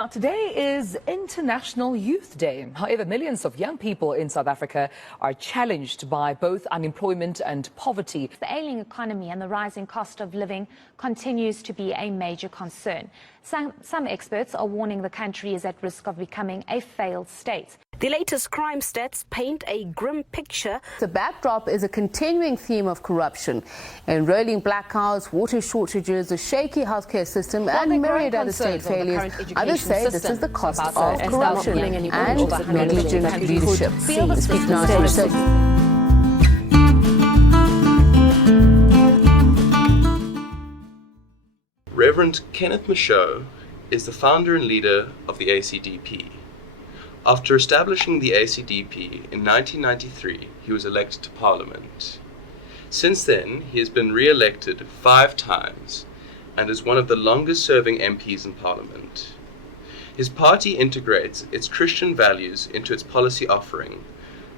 Now, today is International Youth Day. However, millions of young people in South Africa are challenged by both unemployment and poverty. The ailing economy and the rising cost of living continues to be a major concern. Some experts are warning the country is at risk of becoming a failed state. The latest crime stats paint a grim picture. The backdrop is a continuing theme of corruption, enrolling blackouts, water shortages, a shaky healthcare system, and myriad other state failures. Others say this is the cost of corruption and negligent leadership. Speak now to research. Reverend Keenth Meshoe is the founder and leader of the ACDP. After establishing the ACDP in 1993, he was elected to Parliament. Since then, he has been re-elected 5 times and is one of the longest-serving MPs in Parliament. His party integrates its Christian values into its policy offering,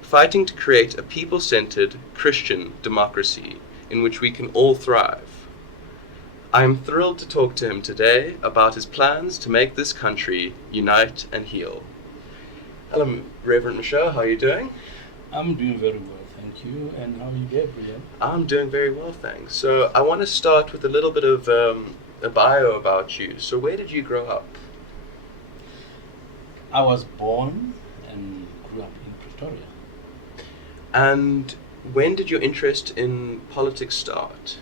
fighting to create a people-centered Christian democracy in which we can all thrive. I am thrilled to talk to him today about his plans to make this country unite and heal. Hello, Reverend Meshoe, how are you doing? I'm doing very well, thank you. And how are you, Gabriel? I'm doing very well, thanks. So I want to start with a little bit of a bio about you. So where did you grow up? I was born and grew up in Pretoria. And when did your interest in politics start?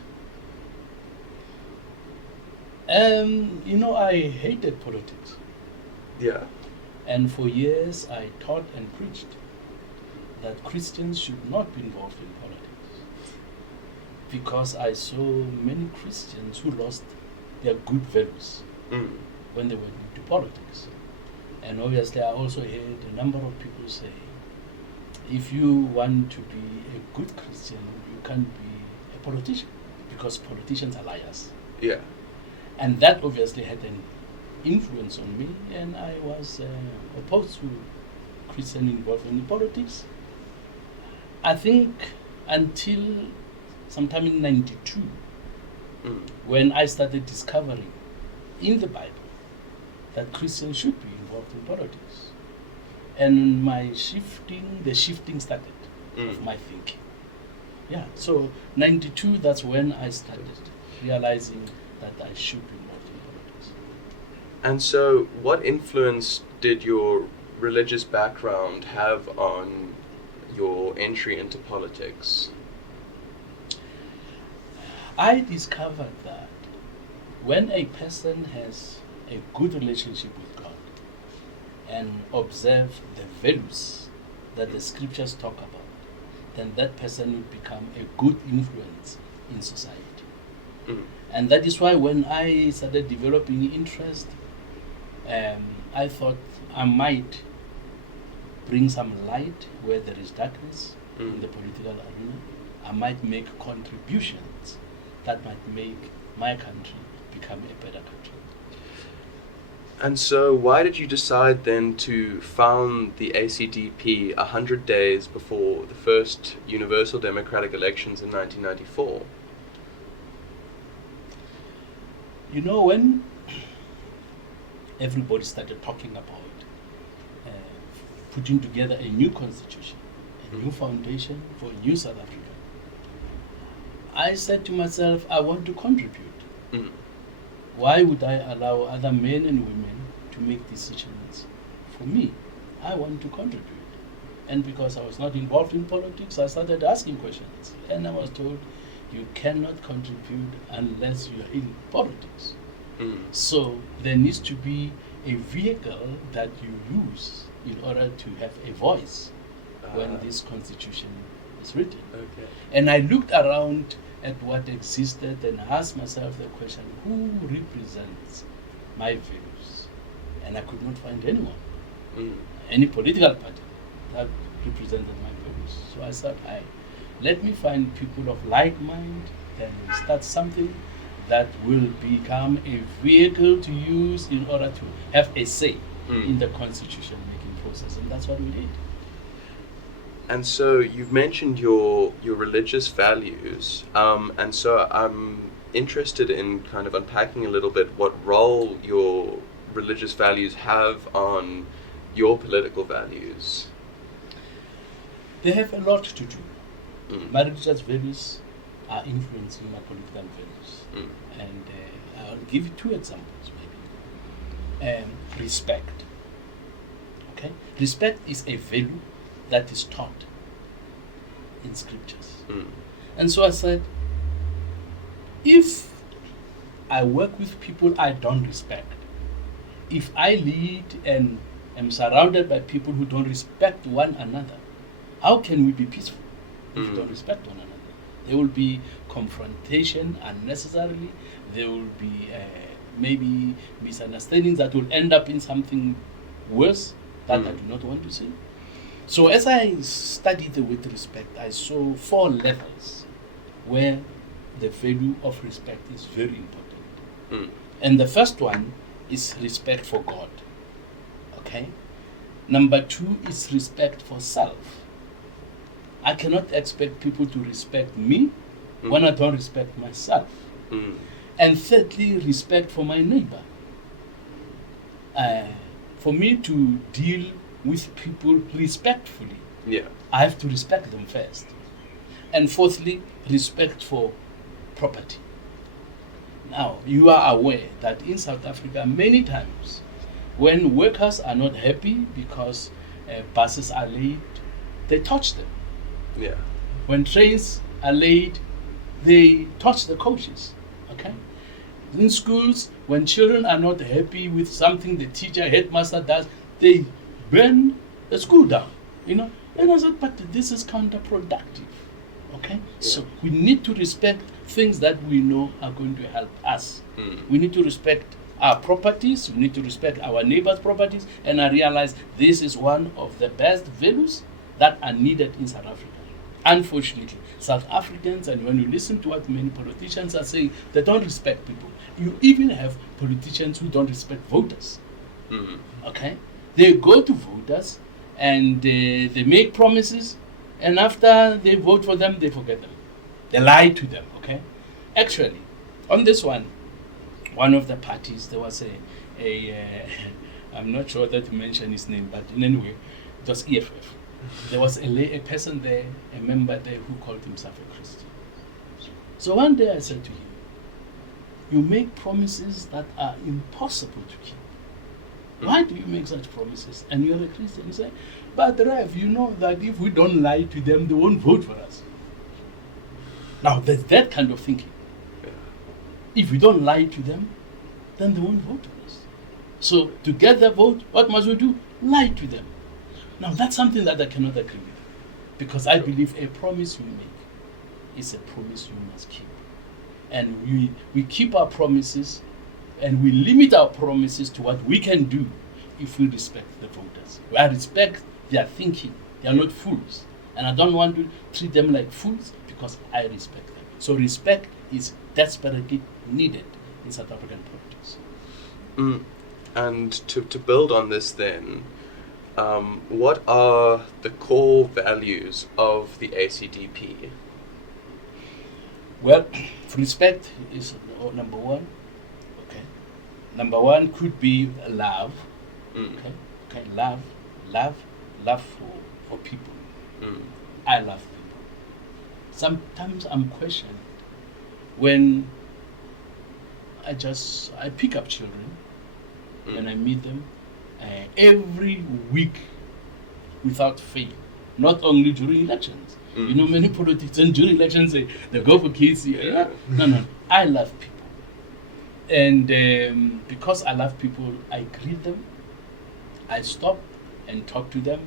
I hated politics. Yeah. And for years I taught and preached that Christians should not be involved in politics, because I saw many Christians who lost their good values when they went into politics. And obviously I also heard a number of people say, if you want to be a good Christian, you can't be a politician, because politicians are liars. Yeah. And that obviously had an influence on me, and I was opposed to Christian involvement in politics. I think until sometime in 92, when I started discovering in the Bible that Christians should be involved in politics. And the shifting started of my thinking. Yeah, so 92, that's when I started realizing that I should be involved in politics. And so what influence did your religious background have on your entry into politics? I discovered that when a person has a good relationship with God and observe the values that the scriptures talk about, then that person will become a good influence in society. And that is why when I started developing interest, I thought I might bring some light where there is darkness in the political arena. I might make contributions that might make my country become a better country. And so why did you decide then to found the ACDP 100 days before the first universal democratic elections in 1994? When everybody started talking about putting together a new constitution, a new foundation for a new South Africa, I said to myself, I want to contribute. Why would I allow other men and women to make decisions for me? I want to contribute. And because I was not involved in politics, I started asking questions. And I was told, you cannot contribute unless you are in politics. So there needs to be a vehicle that you use in order to have a voice when this constitution is written. Okay. And I looked around at what existed and asked myself the question, who represents my views? And I could not find anyone, any political party that represented my views. So I said, let me find people of like mind, then we start something that will become a vehicle to use in order to have a say in the constitution making process. And that's what we did. And so you've mentioned your religious values, and so I'm interested in kind of unpacking a little bit what role your religious values have on your political values? They have a lot to do. My religious values are influencing my political values. And I'll give you 2 examples, maybe. Respect. Okay? Respect is a value that is taught in scriptures. And so I said, if I work with people I don't respect, if I lead and am surrounded by people who don't respect one another, how can we be peaceful if we don't respect one another? There will be confrontation unnecessarily. There will be maybe misunderstandings that will end up in something worse that I do not want to see. So as I studied the word respect, I saw 4 levels where the value of respect is very important. And the first one is respect for God. Okay? Number 2 is respect for self. I cannot expect people to respect me when I don't respect myself. And thirdly, respect for my neighbor. For me to deal with people respectfully, I have to respect them first. And fourthly, respect for property. Now, you are aware that in South Africa, many times, when workers are not happy because buses are late, they touch them. When trains are late, they touch the coaches. Okay? In schools, when children are not happy with something the teacher, headmaster does, they burn the school down. And I said, but this is counterproductive. Okay? So we need to respect things that we know are going to help us. We need to respect our properties, we need to respect our neighbors' properties, and I realize this is one of the best values that are needed in South Africa. Unfortunately, South Africans, and when you listen to what many politicians are saying, they don't respect people. You even have politicians who don't respect voters. Okay? They go to voters and they make promises, and after they vote for them, they forget them. They lie to them. Okay? Actually, on this one of the parties, there was a I'm not sure that to mention his name, but in any way, it was EFF. There was a person there, a member there, who called himself a Christian. So one day I said to him, you make promises that are impossible to keep. Why do you make such promises? And you're a Christian. He said, but Rev, you know that if we don't lie to them, they won't vote for us. Now, there's that kind of thinking. If we don't lie to them, then they won't vote for us. So to get their vote, what must we do? Lie to them. Now, that's something that I cannot agree with, because I believe a promise you make is a promise you must keep. And we keep our promises, and we limit our promises to what we can do if we respect the voters. I respect their thinking. They are not fools. And I don't want to treat them like fools because I respect them. So respect is desperately needed in South African politics. And to build on this then, what are the core values of the ACDP? Well, respect is number one. Okay. Number one could be love. Okay. Love for people. I love people. Sometimes I'm questioned when I pick up children, when I meet them, every week without fail, not only during elections. You know, many politicians during elections they go for kids. No. I love people. And because I love people, I greet them. I stop and talk to them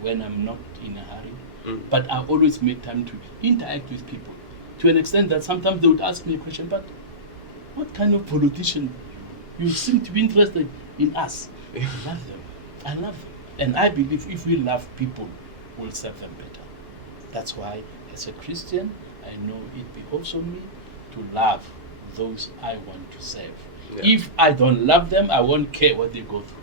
when I'm not in a hurry. But I always make time to interact with people, to an extent that sometimes they would ask me a question, but what kind of politician? You seem to be interested in us. I love them. And I believe if we love people, we'll serve them better. That's why, as a Christian, I know it behoves on me to love those I want to serve. If I don't love them, I won't care what they go through.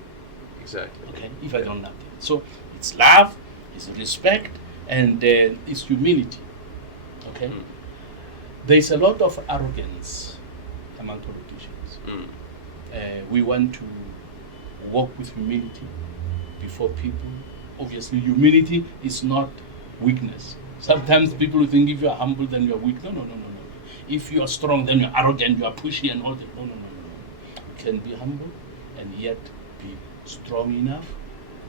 Exactly. Okay? If I don't love them. So it's love, it's respect, and it's humility. Okay? There's a lot of arrogance among politicians. We want to walk with humility before people. Obviously, humility is not weakness. Sometimes people think if you are humble, then you are weak. No. If you are strong, then you are arrogant, you are pushy and all that. No. You can be humble and yet be strong enough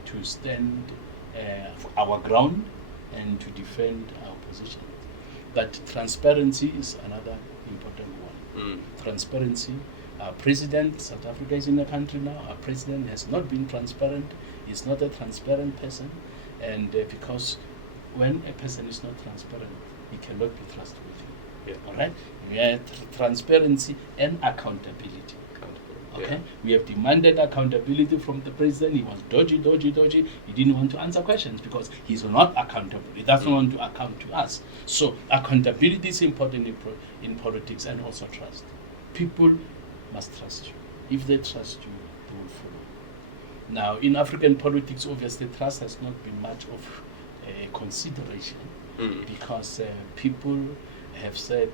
to stand for our ground and to defend our position. But transparency is another important one. Transparency. Our president, South Africa is in the country now. Our president has not been transparent. He's not a transparent person. And because when a person is not transparent, he cannot be trustworthy. Yeah. All right? We have transparency and accountability. Okay? Yeah. We have demanded accountability from the president. He was dodgy. He didn't want to answer questions because he's not accountable. He doesn't want to account to us. So accountability is important in politics, and also trust. People must trust you. If they trust you, they will follow. Now, in African politics, obviously, trust has not been much of a consideration because people have said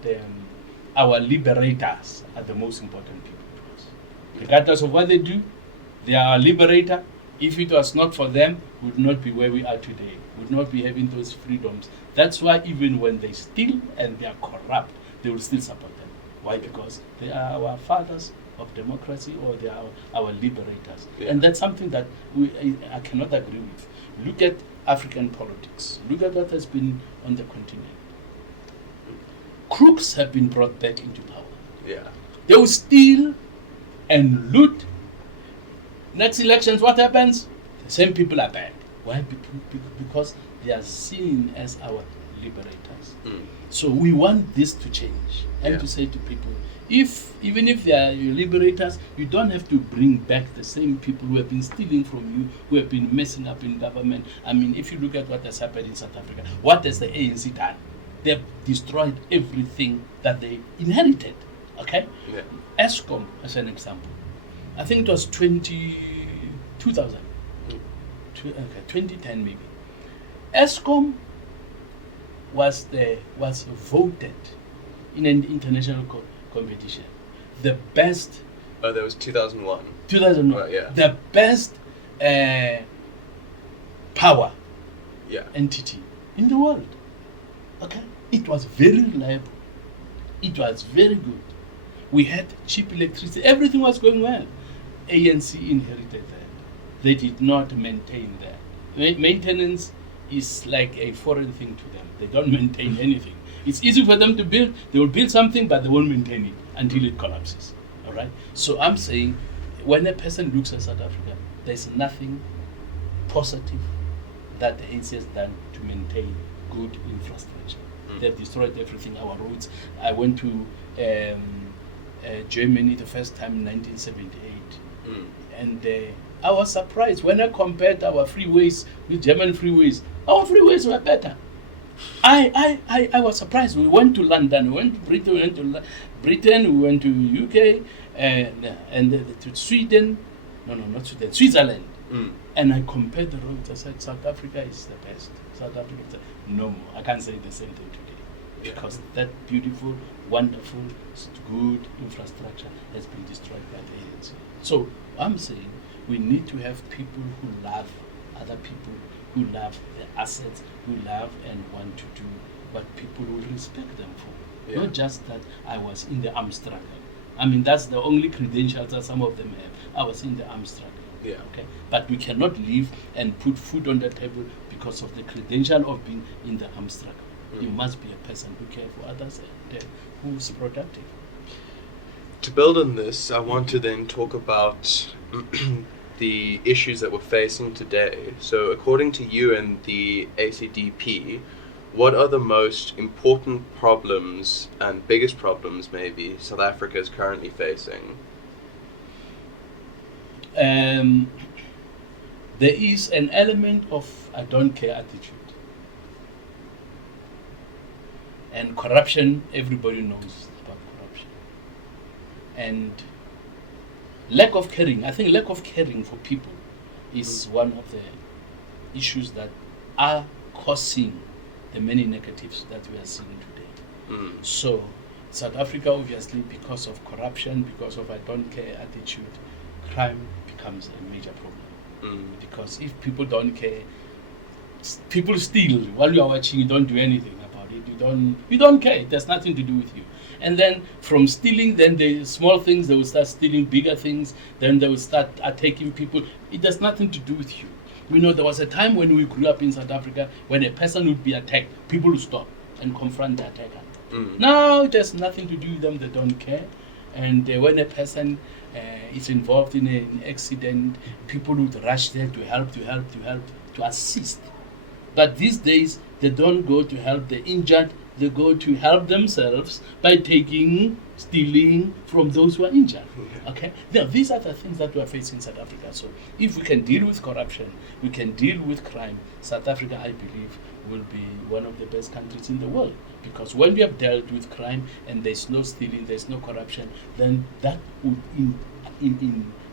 our liberators are the most important people to us. Regardless of what they do, they are our liberator. If it was not for them, we would not be where we are today. We would not be having those freedoms. That's why even when they steal and they are corrupt, they will still support them. Why? Because they are our fathers of democracy, or they are our liberators. Yeah. And that's something that I cannot agree with. Look at African politics. Look at what has been on the continent. Crooks have been brought back into power. Yeah. They will steal and loot. Next elections, what happens? The same people are bad. Why? Because they are seen as our liberators. So we want this to change, and to say to people, even if they are your liberators, you don't have to bring back the same people who have been stealing from you, who have been messing up in government. I mean, if you look at what has happened in South Africa, what has the ANC done? They've destroyed everything that they inherited. Okay? Yeah. ESCOM, as an example, I think it was 2000, 2010 maybe. ESCOM was voted in an international competition the best. Oh, that was 2001. 2001. Right, yeah. The best power entity in the world. Okay, it was very reliable. It was very good. We had cheap electricity. Everything was going well. ANC inherited that. They did not maintain that. Maintenance is like a foreign thing to them. They don't maintain anything. It's easy for them to build. They will build something, but they won't maintain it until it collapses. All right? So I'm saying, when a person looks at South Africa, there's nothing positive that the ANC has done to maintain good infrastructure. They've destroyed everything, our roads. I went to Germany the first time in 1978. And I was surprised when I compared our freeways with German freeways. Our freeways were better. I was surprised. We went to London, we went to Britain, we went to UK, and to Sweden. No, not Sweden, Switzerland. And I compared the roads. I said, South Africa is the best. South Africa is no more. I can't say the same thing today. Because that beautiful, wonderful, good infrastructure has been destroyed by the ANC. So I'm saying we need to have people who love other people, who love the assets, who love and want to do what people will respect them for. Not just that I was in the armed struggle. I mean, that's the only credentials that some of them have. I was in the armed struggle. Yeah. Okay. But we cannot live and put food on the table because of the credential of being in the armed struggle. You must be a person who cares for others and who's productive. To build on this, I want to then talk about the issues that we're facing today. So according to you and the ACDP, what are the most important problems and biggest problems maybe South Africa is currently facing? There is an element of I don't care attitude. And corruption, everybody knows about corruption. And lack of caring, I think lack of caring for people is one of the issues that are causing the many negatives that we are seeing today. So South Africa, obviously, because of corruption, because of I don't care attitude, crime becomes a major problem. Because if people don't care, people steal while you are watching, you don't do anything about it. You don't care. It has nothing to do with you. And then from stealing, then the small things, they will start stealing bigger things. Then they will start attacking people. It has nothing to do with you. We know there was a time when we grew up in South Africa when a person would be attacked, people would stop and confront the attacker. Now it has nothing to do with them. They don't care. And when a person is involved in an accident, people would rush there to help, to assist. But these days, they don't go to help the injured. They go to help themselves by stealing from those who are injured. Okay? Now, these are the things that we are facing in South Africa. So if we can deal with corruption, we can deal with crime, South Africa, I believe, will be one of the best countries in the world. Because when we have dealt with crime and there's no stealing, there's no corruption, then that would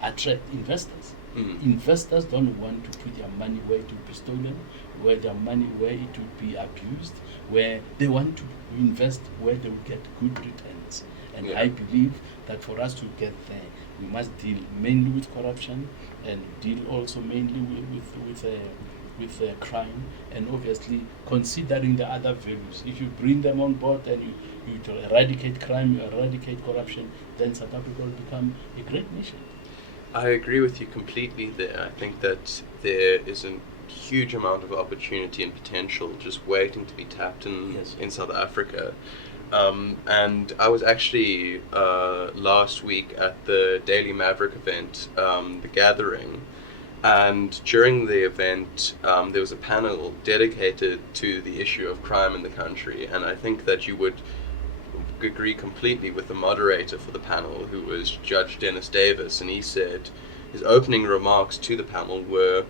attract investors. Investors don't want to put their money where it would be stolen, where their money where it would be abused, where they want to invest where they will get good returns. And I believe that for us to get there, we must deal mainly with corruption and deal also mainly with crime, and obviously considering the other values. If you bring them on board and you eradicate crime, you eradicate corruption, then South Africa will become a great nation. I agree with you completely there. I think that there is a huge amount of opportunity and potential just waiting to be tapped in South Africa. And I was actually last week at the Daily Maverick event, The Gathering, and during the event there was a panel dedicated to the issue of crime in the country, and I think that you would agree completely with the moderator for the panel, who was Judge Dennis Davis, and he said his opening remarks to the panel were,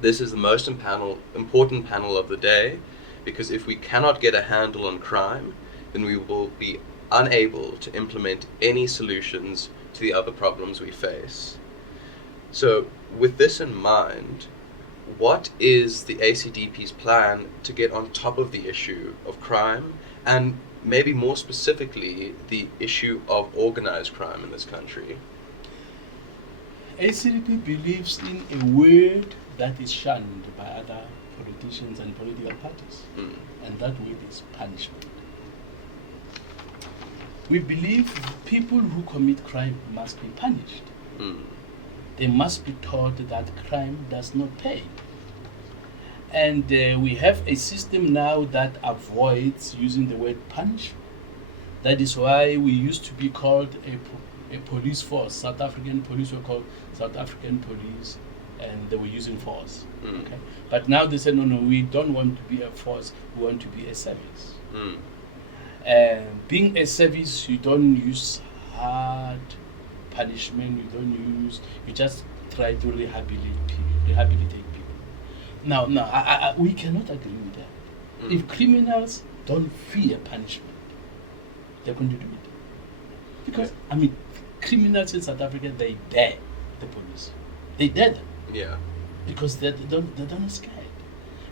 "This is the most important panel of the day, because if we cannot get a handle on crime, then we will be unable to implement any solutions to the other problems we face." So with this in mind, what is the ACDP's plan to get on top of the issue of crime, and maybe more specifically, the issue of organized crime in this country? ACDP believes in a word that is shunned by other politicians and political parties, and that word is punishment. We believe people who commit crime must be punished. They must be taught that crime does not pay. And we have a system now that avoids using the word punish. That is why we used to be called a police force. South African police were called South African police, and they were using force. Okay? But now they say, no, we don't want to be a force, we want to be a service. Being a service, you don't use hard punishment, you just try to rehabilitate people. Now, we cannot agree with that. If criminals don't fear punishment, they're going to do it. Because, criminals in South Africa, they dare the police. They dare them. Yeah. Because they're not scared.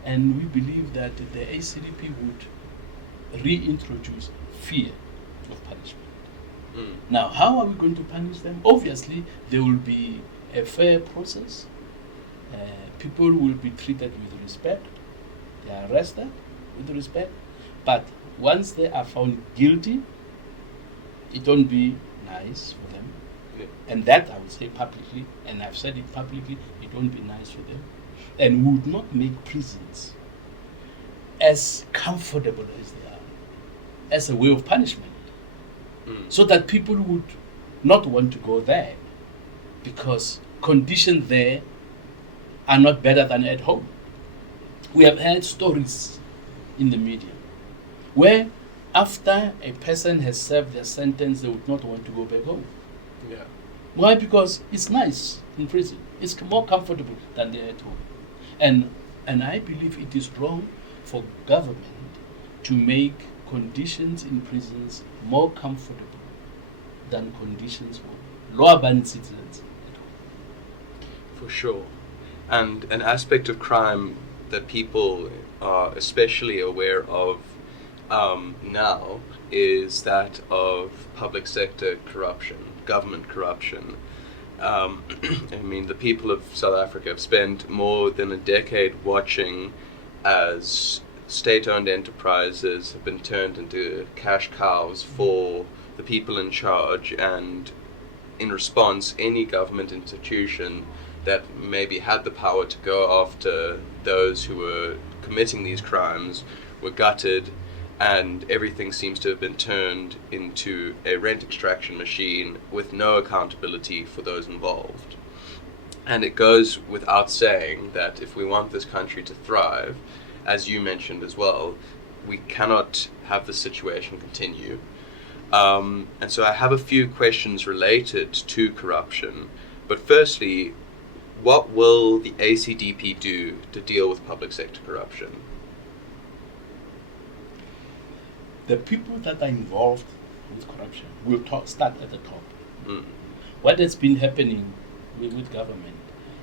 And we believe that the ACDP would reintroduce fear of punishment. Now, how are we going to punish them? Obviously, there will be a fair process. People will be treated with respect. They are arrested with respect. But once they are found guilty, it won't be nice for them. And that I will say publicly, and I've said it publicly, it won't be nice for them. And we would not make prisons as comfortable as they are, as a way of punishment. So that people would not want to go there, because conditions there are not better than at home. We have heard stories in the media where after a person has served their sentence, they would not want to go back home. Yeah. Why? Because it's nice in prison. It's more comfortable than they're at home. And I believe it is wrong for government to make conditions in prisons more comfortable than conditions for law-abiding citizens at home. For sure. And an aspect of crime that people are especially aware of now is that of public sector corruption, government corruption. I mean, the people of South Africa have spent more than a decade watching as state-owned enterprises have been turned into cash cows for the people in charge, and in response, any government institution that maybe had the power to go after those who were committing these crimes were gutted, and everything seems to have been turned into a rent extraction machine with no accountability for those involved. And it goes without saying that if we want this country to thrive, as you mentioned as well, we cannot have this situation continue. And so I have a few questions related to corruption. But firstly, what will the ACDP do to deal with public sector corruption? The people that are involved with corruption will start at the top. Mm. What has been happening with government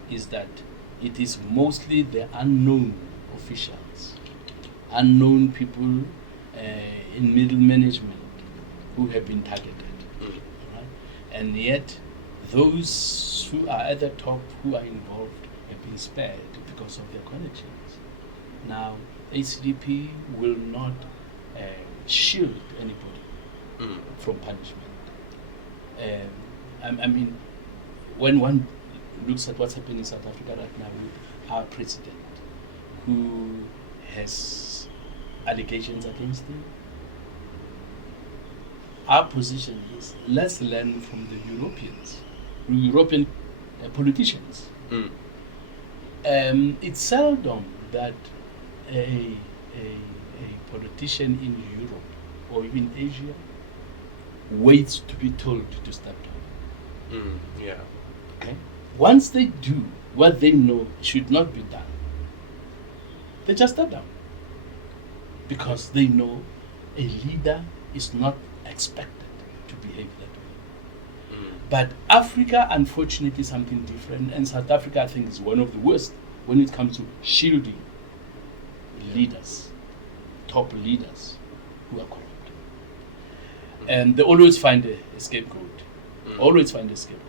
is that it is mostly the unknown officials, unknown people in middle management who have been targeted. Mm. Right? And yet, those who are at the top, who are involved, have been spared because of their connections. Now, ACDP will not shield anybody from punishment. I mean, when one looks at what's happening in South Africa right now with our president, who has allegations against him, our position is let's learn from the European politicians. It's seldom that a politician in Europe or even Asia waits to be told to step down. Yeah. Okay? Once they do what they know should not be done, they just step down. Because they know a leader is not expected to behave that way. But Africa, unfortunately, is something different, and South Africa, I think, is one of the worst when it comes to shielding leaders, top leaders who are corrupt. And they always find a scapegoat. Always find a scapegoat.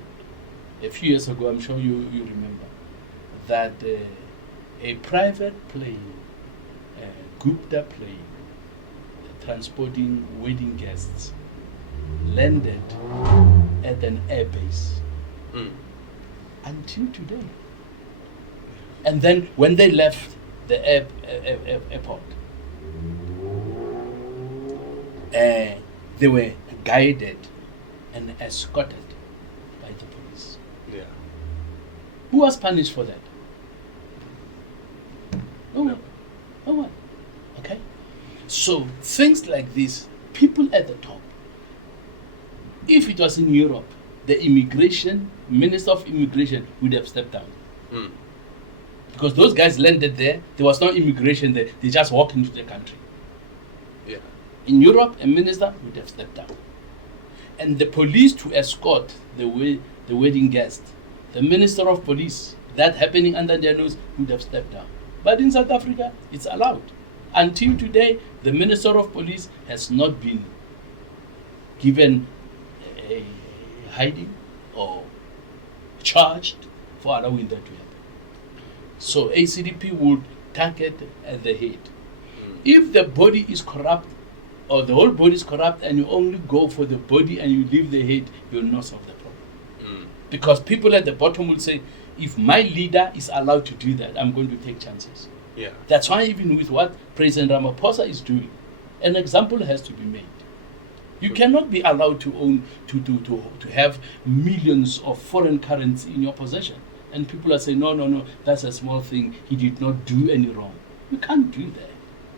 A few years ago, I'm sure you remember, that a private plane, Gupta plane, transporting wedding guests, landed at an airbase until today. And then when they left the airport, they were guided and escorted by the police. Yeah. Who was punished for that? No one. No one. Okay? So things like this, people at the top. If it was in Europe, the Minister of Immigration would have stepped down. Because those guys landed there, there was no immigration there, they just walked into the country. Yeah. In Europe, a minister would have stepped down. And the police to escort the wedding guest, the Minister of Police, that happening under their nose, would have stepped down. But in South Africa, it's allowed. Until today, the Minister of Police has not been given a hiding or charged for allowing that to happen. So ACDP would target at the head. If the body is corrupt, or the whole body is corrupt, and you only go for the body and you leave the head, you'll not solve the problem. Because people at the bottom will say, if my leader is allowed to do that, I'm going to take chances. Yeah. That's why even with what President Ramaphosa is doing, an example has to be made. You cannot be allowed to own, to have millions of foreign currency in your possession. And people are saying, no, that's a small thing. He did not do any wrong. You can't do that.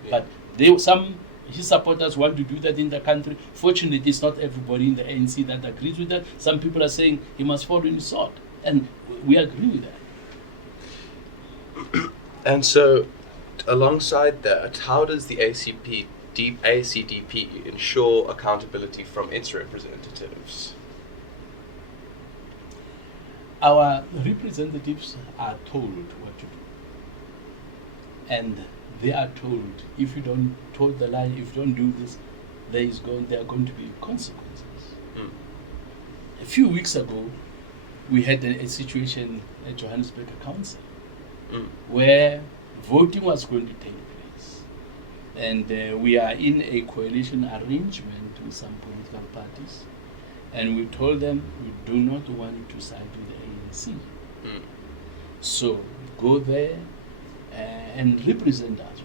Yeah. But some his supporters want to do that in the country. Fortunately, it's not everybody in the ANC that agrees with that. Some people are saying he must fall in his sword. And we agree with that. And so, alongside that, how does the ACDP ensure accountability from its representatives? Our representatives are told what to do. And they are told, if you don't toe the line, if you don't do this, there are going to be consequences. A few weeks ago, we had a situation at Johannesburg Council where voting was going to take place. And we are in a coalition arrangement with some political parties. And we told them we do not want to side with the ANC. So go there and represent us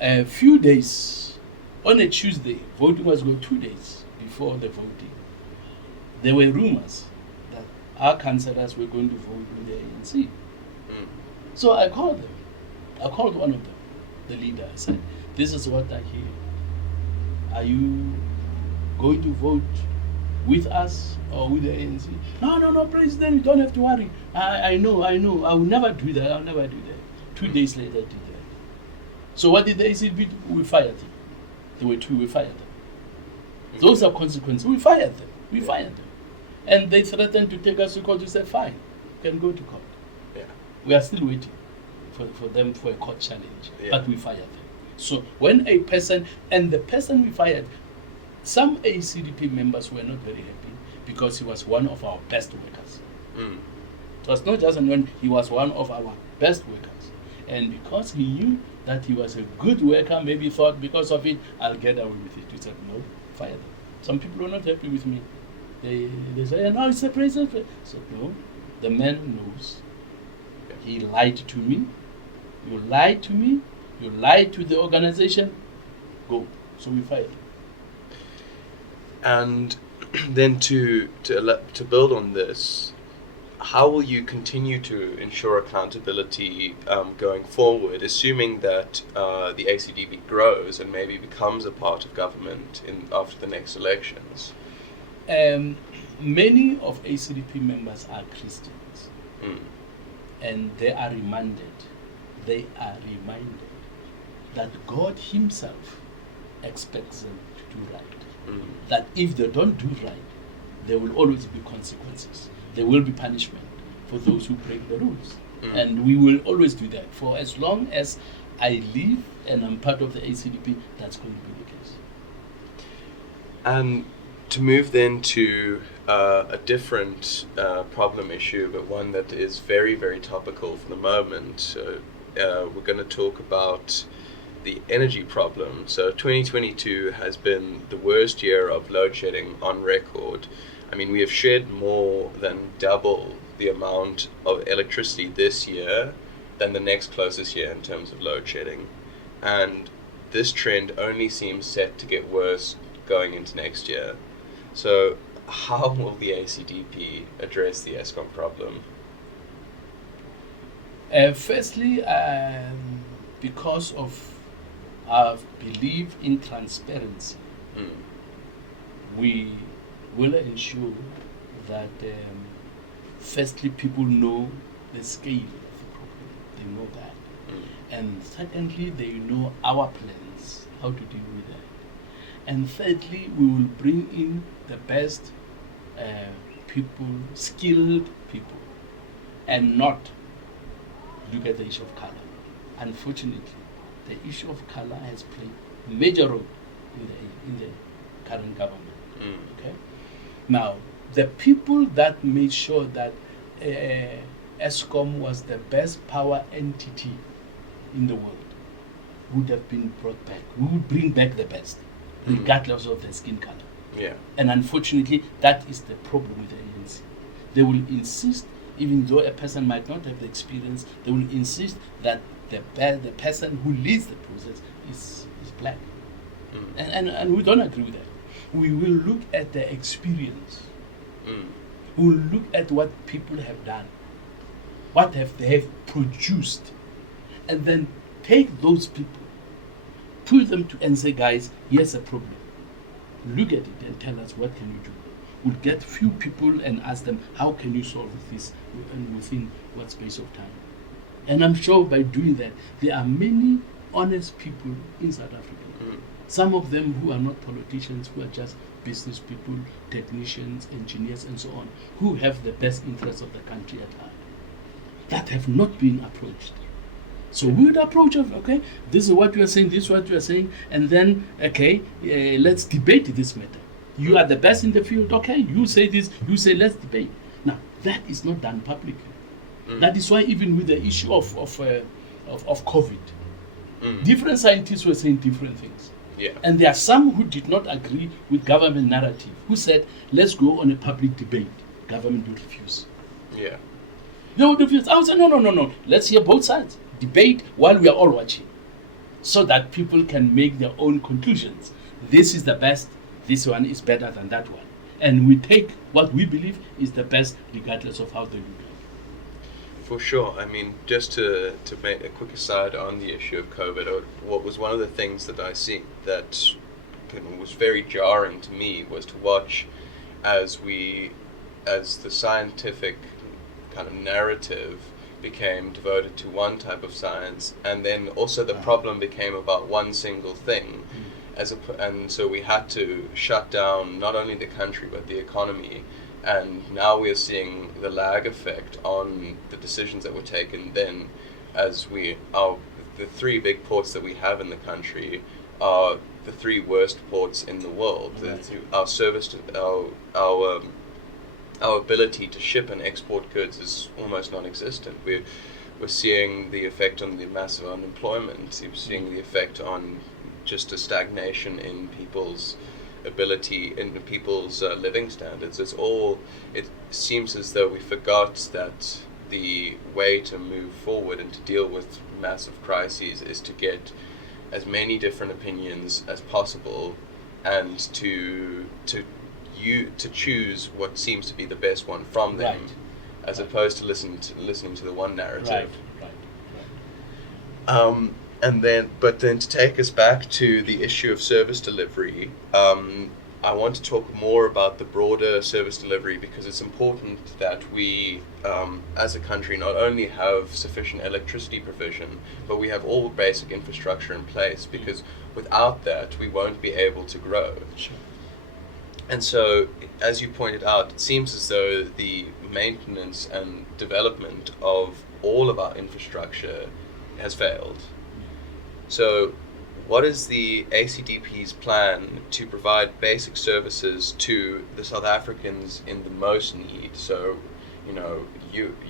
well. A few days, on a Tuesday, voting was going 2 days before the voting. There were rumors that our councillors were going to vote with the ANC. So I called them. I called one of them, the leader. I said, this is what I hear. Are you going to vote with us or with the ANC? No, President, you don't have to worry. I know. I will never do that. I'll never do that. 2 days later, I did that. So what did the ACDP do? We fired them. There were two, we fired them. Those are consequences. We fired them. And they threatened to take us to court. We said, fine, you can go to court. Yeah. We are still waiting for them for a court challenge. Yeah. But we fired them. So when a person, and the person we fired, some ACDP members were not very happy because he was one of our best workers. It was not just when he was one of our best workers. And because he knew that he was a good worker, maybe thought because of it, I'll get away with it. We said, no, fire them. Some people were not happy with me. They say, no, it's the president. I said, no, the man knows. He lied to me. You lied to me. You lied to the organization. Go. So we fired him. And then to build on this, how will you continue to ensure accountability going forward, assuming that the ACDP grows and maybe becomes a part of government after the next elections? Many of ACDP members are Christians, and they are reminded that God Himself expects them to do right. That if they don't do right, there will always be consequences. There will be punishment for those who break the rules. And we will always do that. For as long as I live and I'm part of the ACDP, that's going to be the case. And to move then to a different problem issue, but one that is very, very topical for the moment. We're going to talk about the energy problem. So 2022 has been the worst year of load shedding on record. I mean, we have shed more than double the amount of electricity this year than the next closest year in terms of load shedding. And this trend only seems set to get worse going into next year. So how will the ACDP address the Eskom problem? Firstly, because of our belief in transparency, we will ensure that firstly people know the scale of the problem. They know that. And secondly, they know our plans, how to deal with that. And thirdly, we will bring in the best people, skilled people, and not look at the issue of color. Unfortunately, the issue of color has played a major role in the current government. Okay. Now, the people that made sure that Eskom was the best power entity in the world would have been brought back. We would bring back the best, regardless of their skin color. Yeah. And unfortunately, that is the problem with the ANC. They will insist, even though a person might not have the experience, they will insist that the person who leads the process is black. And we don't agree with that. We will look at the experience. We will look at what people have done, what they have produced, and then take those people, pull them to and say, guys, here's a problem. Look at it and tell us what can you do. We'll get few people and ask them, how can you solve this and within what space of time? And I'm sure by doing that, there are many honest people in South Africa. Some of them who are not politicians, who are just business people, technicians, engineers, and so on, who have the best interests of the country at heart, that have not been approached. So we would approach of, okay, this is what you are saying, this is what you are saying, and then, okay, let's debate this matter. You are the best in the field. Okay, you say this. You say let's debate. Now that is not done publicly. That is why even with the issue of COVID, different scientists were saying different things. Yeah. And there are some who did not agree with government narrative, who said, let's go on a public debate. Government would refuse. Yeah. They would refuse. I would say, no. Let's hear both sides. Debate while we are all watching, so that people can make their own conclusions. This is the best. This one is better than that one. And we take what we believe is the best, regardless of how they look. For sure. I mean, just to make a quick aside on the issue of COVID, what was one of the things that I see that was very jarring to me was to watch as the scientific kind of narrative became devoted to one type of science, and then also the problem became about one single thing, and so we had to shut down not only the country but the economy. And now we're seeing the lag effect on the decisions that were taken then, as the three big ports that we have in the country are the three worst ports in the world. Our service to our ability to ship and export goods is almost non-existent. We're seeing the effect on the massive unemployment. We're seeing the effect on just a stagnation in people's ability, in people's living standards. It seems as though we forgot that the way to move forward and to deal with massive crises is to get as many different opinions as possible, and to choose what seems to be the best one from them, as opposed to listening to the one narrative. But then to take us back to the issue of service delivery, I want to talk more about the broader service delivery, because it's important that we, as a country, not only have sufficient electricity provision, but we have all basic infrastructure in place, because without that, we won't be able to grow. Sure. And so, as you pointed out, it seems as though the maintenance and development of all of our infrastructure has failed. So, what is the ACDP's plan to provide basic services to the South Africans in the most need? So,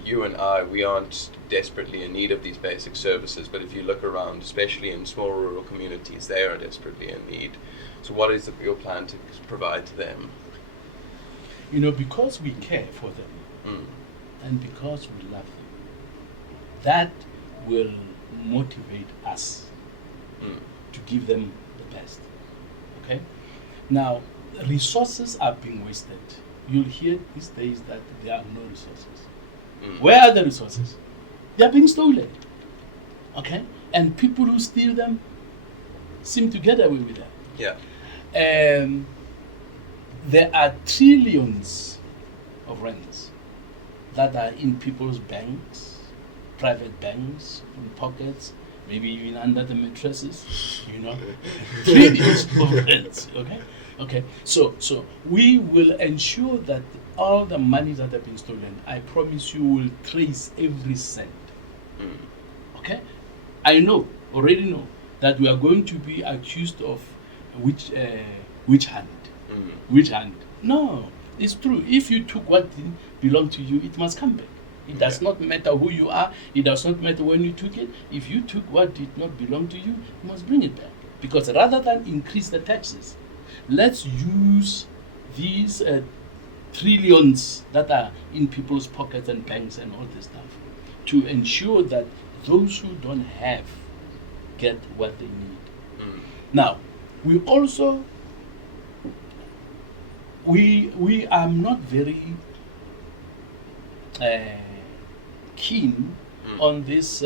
you and I, we aren't desperately in need of these basic services, but if you look around, especially in small rural communities, they are desperately in need. So what is your plan to provide to them? Because we care for them, and because we love them, that will motivate us to give them the best. Okay? Now, resources are being wasted. You'll hear these days that there are no resources. Where are the resources? They are being stolen. Okay? And people who steal them seem to get away with that. Yeah. There are trillions of rands that are in people's banks, private banks, in pockets, maybe even under the mattresses, trillions of rands. Okay. So we will ensure that all the money that have been stolen, I promise you, will trace every cent. Okay? I already know that we are going to be accused of witch hunt. Witch hunt. No, it's true. If you took what didn't belong to you, it must come back. It does not matter who you are. It does not matter when you took it. If you took what did not belong to you, you must bring it back. Because rather than increase the taxes, let's use these trillions that are in people's pockets and banks and all this stuff to ensure that those who don't have get what they need. Now, we also, we are not very keen on this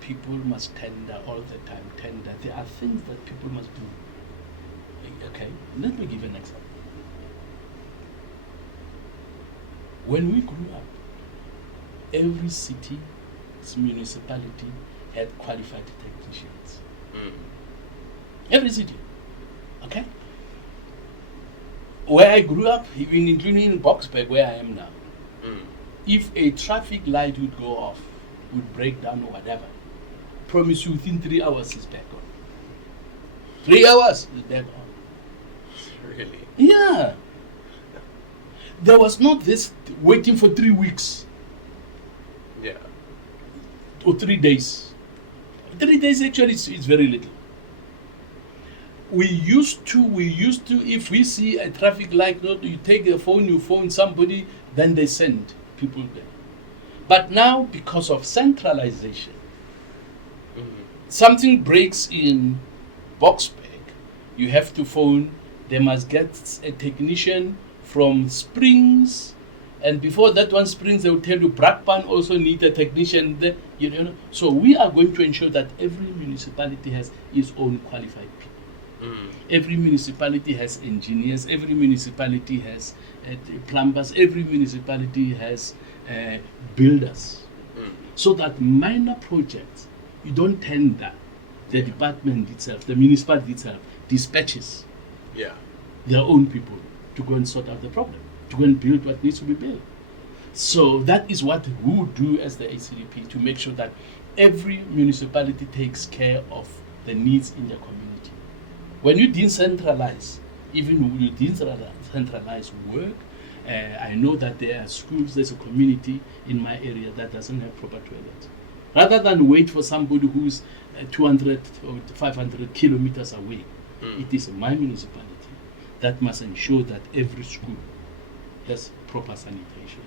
people must tender all the time, tender. There are things that people must do. Okay, let me give an example. When we grew up, every city, municipality had qualified technicians. Every city. Okay? Where I grew up, even including in Boksburg, where I am now, if a traffic light would go off, would break down or whatever, promise you within 3 hours it's back on. 3 hours, they're gone. Really? Yeah. There was not this waiting for 3 weeks. Yeah. Or 3 days. 3 days actually is very little. We used to, if we see a traffic light, you take a phone, you phone somebody, then they send people there. But now, because of centralization, something breaks in Boksburg, you have to phone, they must get a technician from Springs, and before that one Springs, they will tell you Brakpan also need a technician there, So we are going to ensure that every municipality has its own qualified people. Every municipality has engineers, every municipality has plumbers, every municipality has builders. So that minor projects, you don't tender, the department itself, the municipality itself dispatches their own people to go and sort out the problem, to go and build what needs to be built. So that is what we would do as the ACDP, to make sure that every municipality takes care of the needs in their community. When you decentralize, even when you decentralize work, I know that there are schools, there's a community in my area that doesn't have proper toilets. Rather than wait for somebody who's 200 or 500 kilometers away, it is my municipality that must ensure that every school has proper sanitation.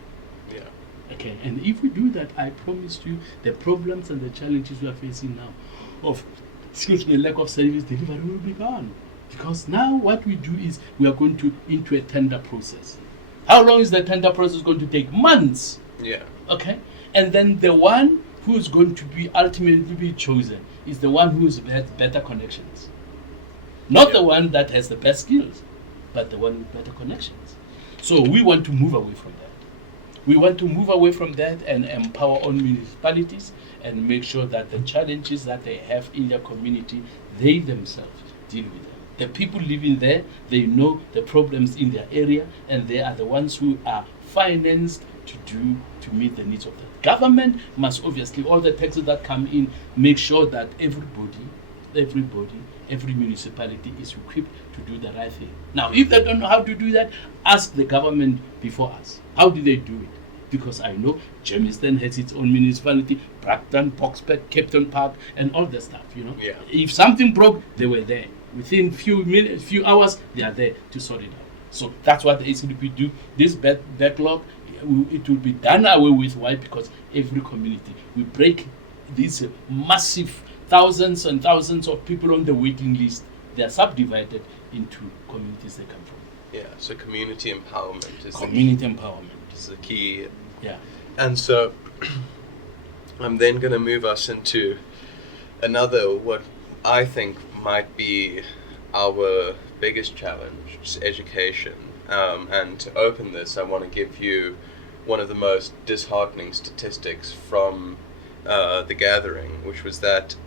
Yeah. Okay, and if we do that, I promise you, the problems and the challenges we are facing now of lack of service delivery will be gone. Because now what we do is we are going into a tender process. How long is the tender process going to take? Months. Yeah. Okay, and then the one who's going to be ultimately be chosen is the one who's has better connections. Not the one that has the best skills, but the one with better connections. So we want to move away from that. We want to move away from that and empower our municipalities and make sure that the challenges that they have in their community, they themselves deal with them. The people living there, they know the problems in their area, and they are the ones who are financed to meet the needs of the government. Must obviously, all the taxes that come in, make sure that every municipality is equipped to do the right thing. Now, if they don't know how to do that, ask the government before us. How do they do it? Because I know Germiston has its own municipality, Brakpan, Boksburg, Captain Park, and all that stuff. Yeah. If something broke, they were there. Within few hours, they are there to sort it out. So that's what the ACDP do. This backlog, it will be done away with. Why? Because every community, we break these massive thousands and thousands of people on the waiting list. They are subdivided into communities they come from. Yeah, so community empowerment is the key. Yeah. And so I'm then going to move us into another, what I think might be our biggest challenge, which is education. And to open this, I want to give you one of the most disheartening statistics from the gathering, which was that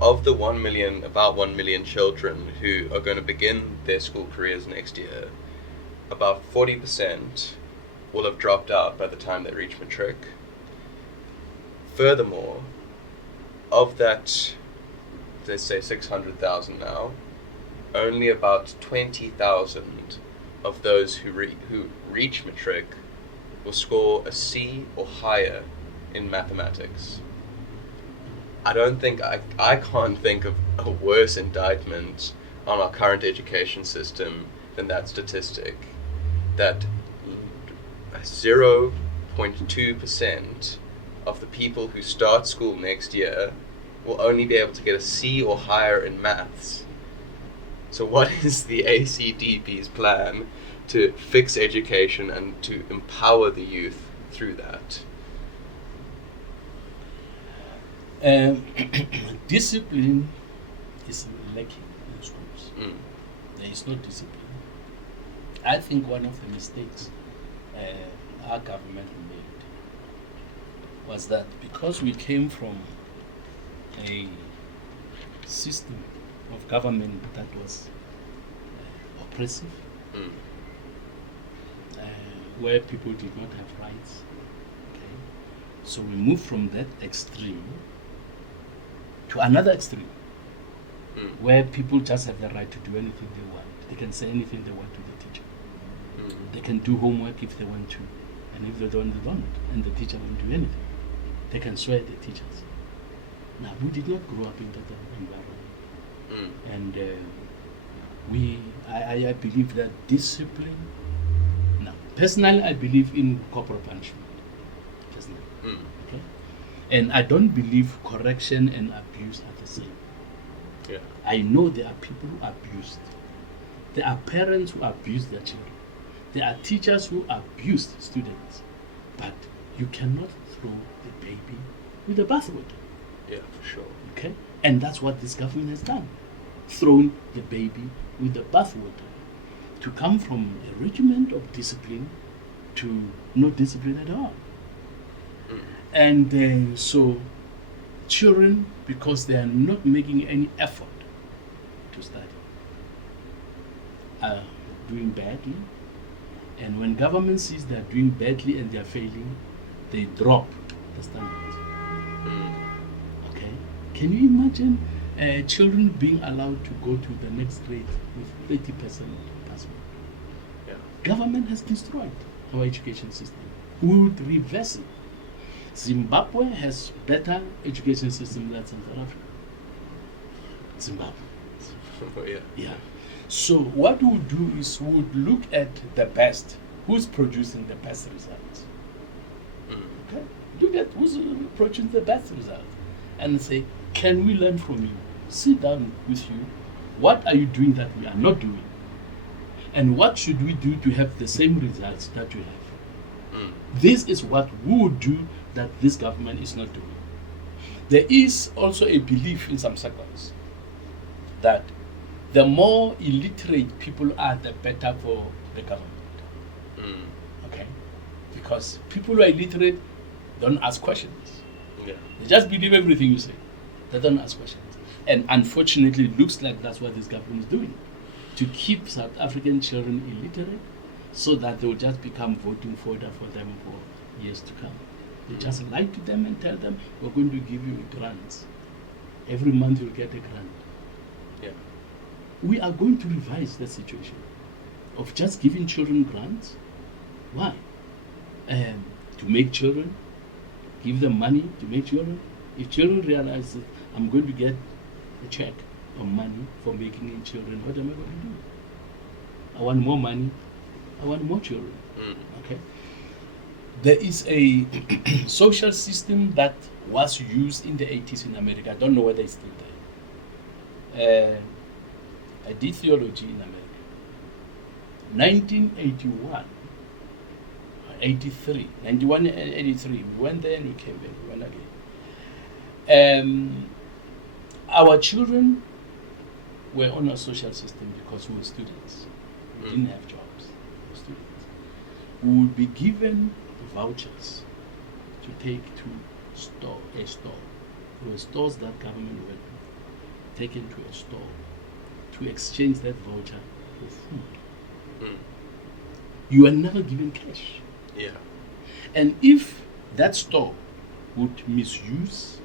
of the about 1 million children who are going to begin their school careers next year, about 40% will have dropped out by the time they reach matric. Furthermore, of that, let's say 600,000 now, only about 20,000 of those who reach matric will score a C or higher in mathematics. I can't think of a worse indictment on our current education system than that statistic, that 0.2% of the people who start school next year will only be able to get a C or higher in maths. So what is the ACDP's plan to fix education and to empower the youth through that? Discipline is lacking in schools. There is no discipline. I think one of the mistakes our government made was that because we came from a system of government that was oppressive, where people did not have rights. Okay? So we moved from that extreme to another extreme, where people just have the right to do anything they want. They can say anything they want to the teacher. They can do homework if they want to, and if they don't, and the teacher won't do anything. They can swear at the teachers. Now, we did not grow up in that environment. And I believe that discipline. Now, personally, I believe in corporal punishment. Personally. Okay? And I don't believe correction and abuse are the same. Yeah. I know there are people who abused. There are parents who abuse their children. There are teachers who abuse students. But you cannot throw the baby with the bathwater. Yeah, for sure. Okay? And that's what this government has done. Thrown the baby with the bathwater. To come from a regiment of discipline to no discipline at all. And so children, because they are not making any effort to study, are doing badly. And when government sees they are doing badly and they are failing, they drop the standards. Okay? Can you imagine children being allowed to go to the next grade with 30% passing? Yeah. Government has destroyed our education system. We would reverse it. Zimbabwe has better education system than South Africa. Zimbabwe. Yeah. So what we would do is we would look at the best. Who's producing the best results? Okay? Look at who's producing the best results. And say, can we learn from you? Sit down with you. What are you doing that we are not doing? And what should we do to have the same results that you have? This is what we would do that this government is not doing. There is also a belief in some circles that the more illiterate people are, the better for the government. Okay? Because people who are illiterate don't ask questions. Yeah. They just believe everything you say. They don't ask questions. And unfortunately, it looks like that's what this government is doing. To keep South African children illiterate so that they will just become voting fodder for them for years to come. They just lie to them and tell them, we're going to give you grants. Every month you'll get a grant. Yeah. We are going to revise the situation of just giving children grants. Why? To make children, give them money to make children. If children realize that I'm going to get a check of money for making children, what am I going to do? I want more money. I want more children. Okay. There is a social system that was used in the 80s in America. I don't know whether it's still there. I did theology in America. 1981, 83, 91 and 83. We went there and we came back. We went again. Our children were on a social system because we were students. We didn't have jobs. We were students. We would be given vouchers to take to a store. There were stores that government went taken to a store to exchange that voucher for food. You are never given cash. Yeah. And if that store would misuse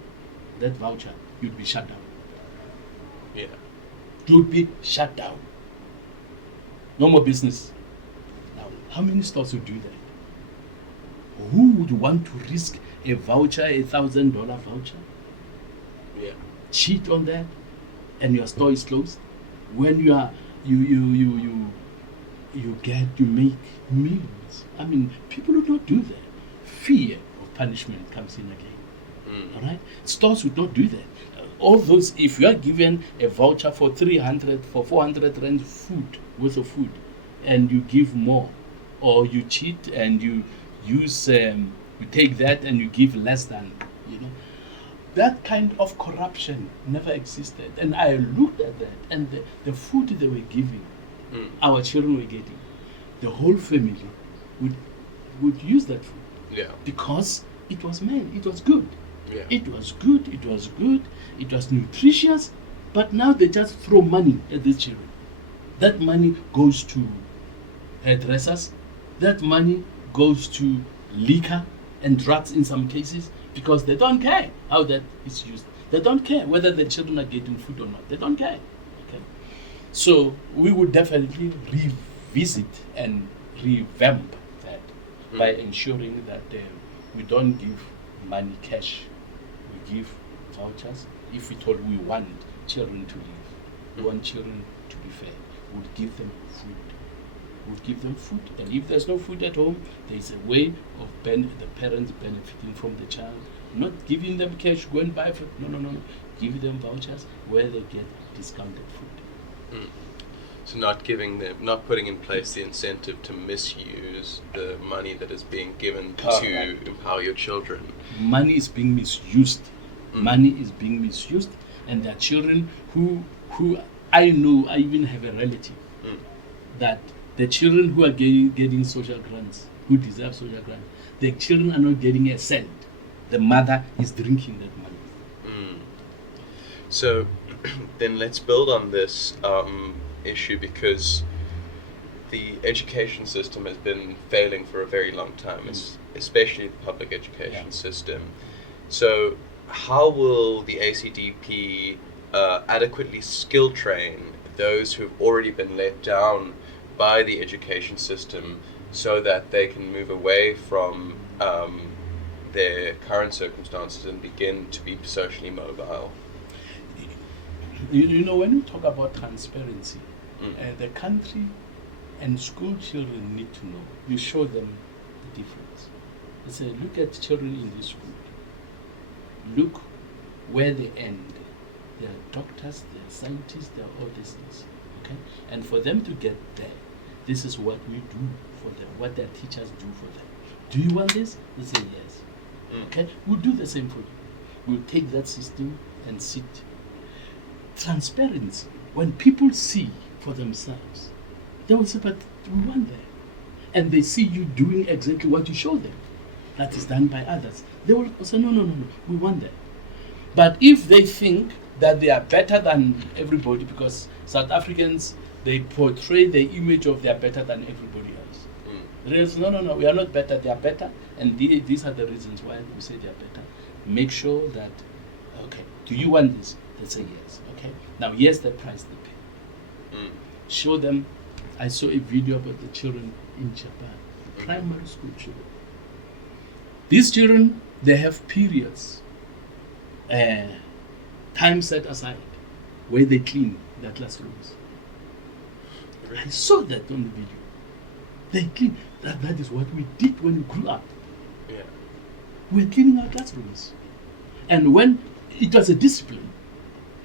that voucher, you'd be shut down. Yeah. You'd be shut down. No more business. Now, how many stores would do that? Who would want to risk a voucher, $1,000 voucher? Yeah. Cheat on that, and your store is closed? When you make millions. I mean, people would not do that. Fear of punishment comes in again. All right? Stores would not do that. All those, if you are given a voucher for 400 rand food, worth of food, and you give more, or you cheat and you use, you take that and you give less than, that kind of corruption never existed. And I looked at that, and the food they were giving, our children were getting, the whole family would use that food. Yeah. Because it was made, it was good. Yeah. It was good, it was nutritious, but now they just throw money at the children. That money goes to hairdressers, that money goes to liquor and drugs in some cases, because they don't care how that is used. They don't care whether the children are getting food or not. They don't care. Okay, so we would definitely revisit and revamp that by ensuring that we don't give money cash. We give vouchers. If we told we want children to live, we want children to be fed, we'll give them food. We'll give them food, and if there's no food at home, there is a way of the parents benefiting from the child. Not giving them cash, go and buy food. No. Give them vouchers where they get discounted food. So not putting in place the incentive to misuse the money that is being given to empower your children. Money is being misused. Money is being misused, and there are children who I know. I even have a relative that the children who are getting social grants, who deserve social grants, the children are not getting a cent. The mother is drinking that money. So then let's build on this issue, because the education system has been failing for a very long time, especially the public education system. So how will the ACDP adequately skill train those who have already been let down by the education system so that they can move away from their current circumstances and begin to be socially mobile? You know, when we talk about transparency, the country and school children need to know. You show them the difference. You say, look at children in this school. Look where they end. They are doctors, they are scientists, they are all these things. Okay? And for them to get there, this is what we do for them, what their teachers do for them. Do you want this? They say yes. Okay? We'll do the same for you. We'll take that system and sit. Transparency. When people see for themselves, they will say, but we want that. And they see you doing exactly what you show them. That is done by others. They will say, no, we want that. But if they think that they are better than everybody, because South Africans, they portray the image of they are better than everybody else. They say, no, we are not better, they are better. And these are the reasons why we say they are better. Make sure that, okay, do you want this? They say yes. Okay. Now, here's the price they pay. Show them. I saw a video about the children in Japan, primary school children. These children, they have periods, time set aside, where they clean their classrooms. I saw that on the video. They clean. That is what we did when we grew up. Yeah. We're cleaning our classrooms. And when it was a discipline,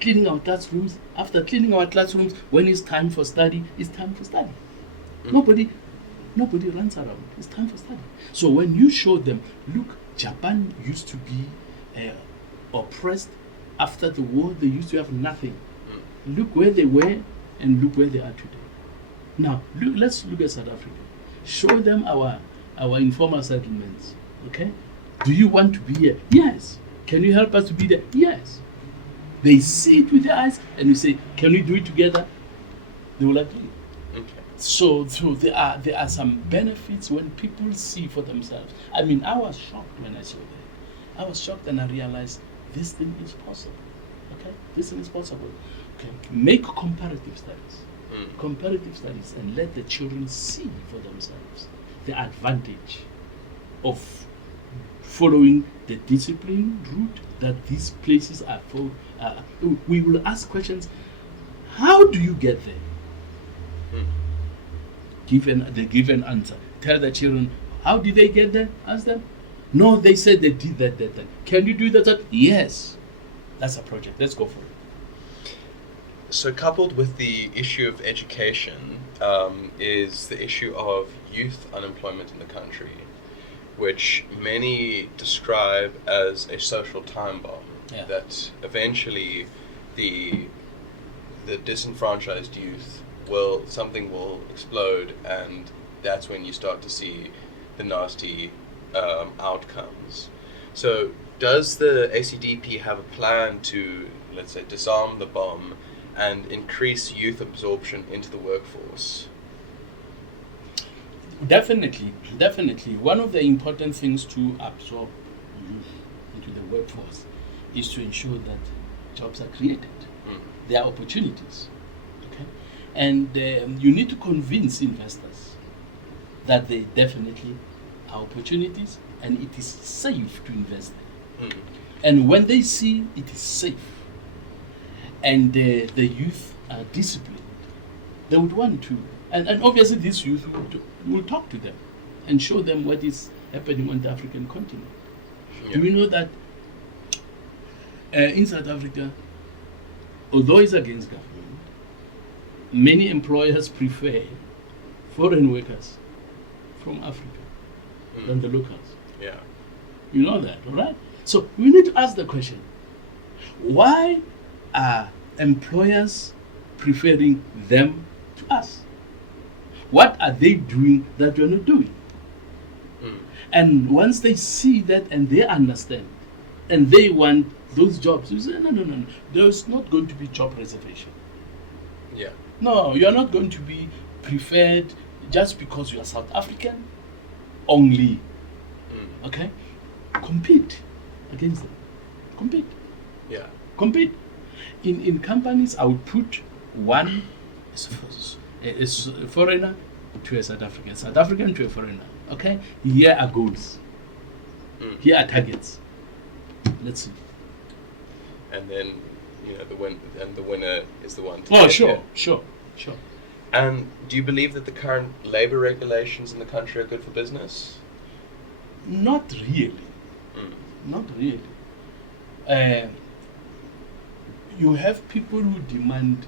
cleaning our classrooms, after cleaning our classrooms, when it's time for study, it's time for study. Nobody runs around. It's time for study. So when you show them, look, Japan used to be oppressed after the war. They used to have nothing. Look where they were and look where they are today. Now, let's look at South Africa. Show them our informal settlements. Okay? Do you want to be here? Yes. Can you help us to be there? Yes. They see it with their eyes and you say, can we do it together? They will agree. Okay. So there are some benefits when people see for themselves. I mean, I was shocked when I saw that. I was shocked and I realized this thing is possible. Okay? This thing is possible. Okay? Make comparative studies. Comparative studies, and let the children see for themselves the advantage of following the discipline route that these places are for. We will ask questions. How do you get there? They give an answer. Tell the children, how did they get there? Ask them. No, they said they did that. Can you do that? Yes. That's a project. Let's go for it. So coupled with the issue of education is the issue of youth unemployment in the country, which many describe as a social time bomb. Yeah. That eventually the disenfranchised youth will explode, and that's when you start to see the nasty outcomes. So does the ACDP have a plan to, let's say, disarm the bomb and increase youth absorption into the workforce? Definitely. One of the important things to absorb youth into the workforce is to ensure that jobs are created. There are opportunities. Okay? And you need to convince investors that there definitely are opportunities and it is safe to invest there. And when they see it is safe and the youth are disciplined, they would want to. And obviously this youth will talk to them and show them what is happening on the African continent. Do you know that in South Africa, although it's against government, many employers prefer foreign workers from Africa than the locals? Yeah. You know that, all right? So we need to ask the question, why are employers preferring them to us? What are they doing that we're not doing? And once they see that and they understand and they want those jobs, you say, no. There's not going to be job reservation. Yeah. No, you're not going to be preferred just because you are South African only. Okay? Compete against them. Compete. Yeah. Compete. In companies, I would put one is a foreigner to a South African, South African to a foreigner. Okay? Here are goals. Here are targets. Let's see. And then, the winner is the one to Oh, get sure, it. sure. And do you believe that the current labor regulations in the country are good for business? Not really. Not really. You have people who demand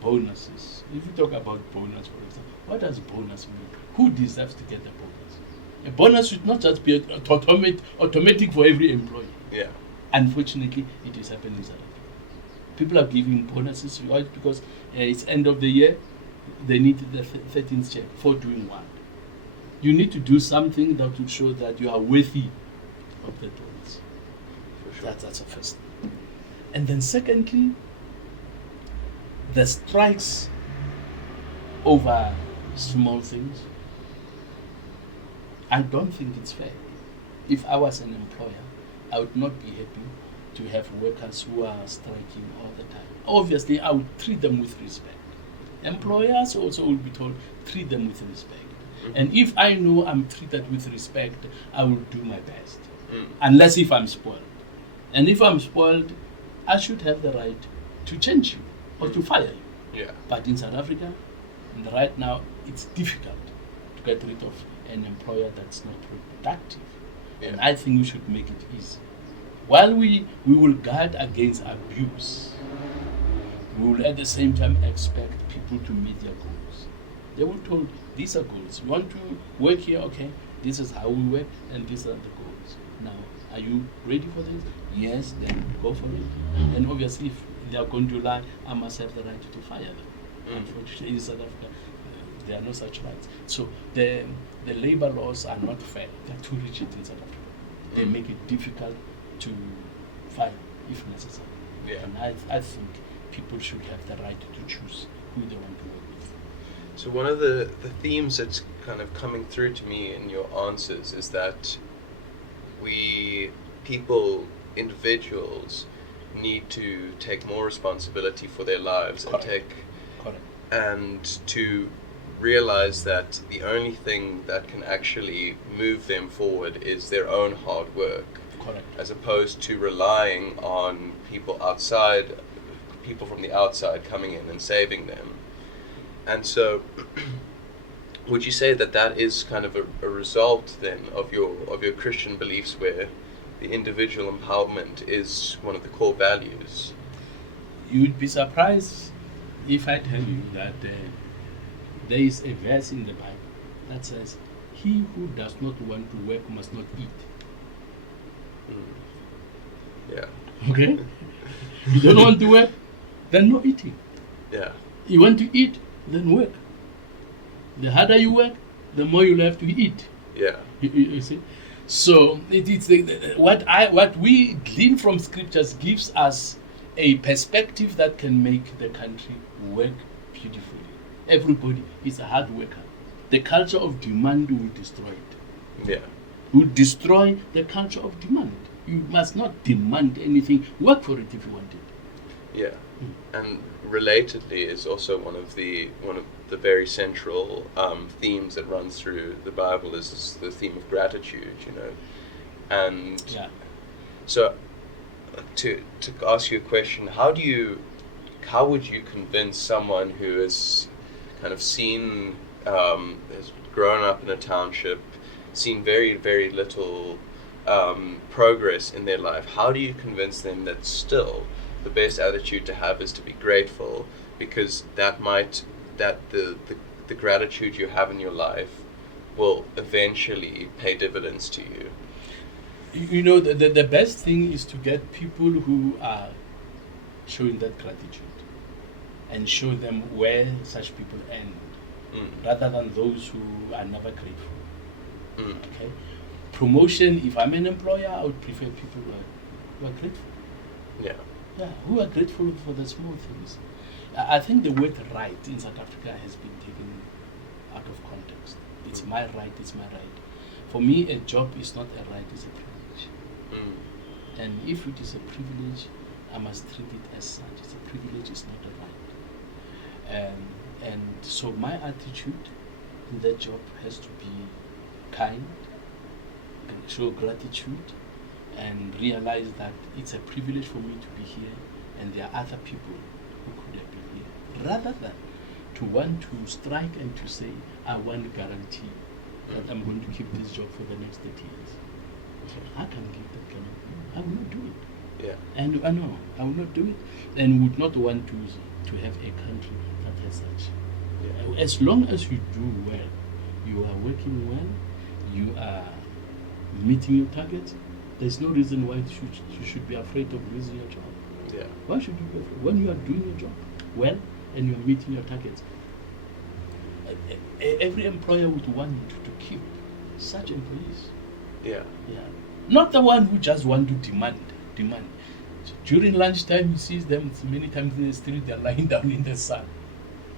bonuses. If you talk about bonus, for example, what does bonus mean? Who deserves to get the bonus? A bonus should not just be automatic for every employee. Yeah. Unfortunately, it is happening in South Africa. People are giving bonuses because it's end of the year. They need the 13th check for doing what? You need to do something that will show that you are worthy of the bonus. For sure. That's the first. And then secondly, the strikes over small things. I don't think it's fair. If I was an employer, I would not be happy to have workers who are striking all the time. Obviously, I would treat them with respect. Employers also will be told, treat them with respect. And if I know I'm treated with respect, I will do my best. Unless if I'm spoiled. And if I'm spoiled, I should have the right to change you or to fire you. Yeah. But in South Africa, right now, it's difficult to get rid of an employer that's not productive. And I think we should make it easy. While we will guard against abuse, we will at the same time expect people to meet their goals. They were told, these are goals. You want to work here? Okay, this is how we work, and these are the goals. Now, are you ready for this? Yes, then go for it. And obviously, if they are going to lie, I must have the right to fire them. Unfortunately, in South Africa, there are no such rights. So the labor laws are not fair. They're too rigid in South Africa. They make it difficult to fire if necessary. Yeah. And I think people should have the right to choose who they want to work with. So one of the themes that's kind of coming through to me in your answers is that individuals need to take more responsibility for their lives. Correct. And to realize that the only thing that can actually move them forward is their own hard work. Correct. As opposed to relying on people from the outside coming in and saving them. And so would you say that is kind of a result then of your Christian beliefs, where the individual empowerment is one of the core values? You would be surprised if I tell you that there is a verse in the Bible that says, he who does not want to work must not eat. Yeah. Okay? You don't want to work, then no eating. Yeah. You want to eat, then work. The harder you work, the more you'll have to eat. Yeah. You see? So what we glean from scriptures gives us a perspective that can make the country work beautifully. Everybody is a hard worker. The culture of demand will destroy it. Yeah. Will destroy the culture of demand. You must not demand anything. Work for it if you want it. Yeah, and relatedly is also one of the very central themes that runs through the Bible is the theme of gratitude. And so to ask you a question, how would you convince someone who has kind of seen has grown up in a township, seen very, very little progress in their life? How do you convince them that still the best attitude to have is to be grateful, because the gratitude you have in your life will eventually pay dividends to you? The best thing is to get people who are showing that gratitude and show them where such people end, rather than those who are never grateful. Okay? Promotion, if I'm an employer, I would prefer people who are grateful. Yeah. Yeah, who are grateful for the small things. I think the word right in South Africa has been taken out of context. It's my right, it's my right. For me, a job is not a right, it's a privilege. And if it is a privilege, I must treat it as such. It's a privilege, it's not a right. And so my attitude in that job has to be kind, and show gratitude, and realize that it's a privilege for me to be here, and there are other people who could have been here, rather than to want to strike and to say, I want to guarantee that I'm going to keep this job for the next 30 years. So I can't give that kind of thing. I will not do it. Yeah. And I know I will not do it, and would not want to have a country that has such. Yeah. As long as you do well, you are working well, you are meeting your targets, there's no reason why you should be afraid of losing your job. Yeah. Why should you be afraid? When you are doing your job well and you are meeting your targets, every employer would want to keep such employees. Yeah. Yeah. Not the one who just want to demand. During lunchtime, you see them many times in the street, they're lying down in the sun.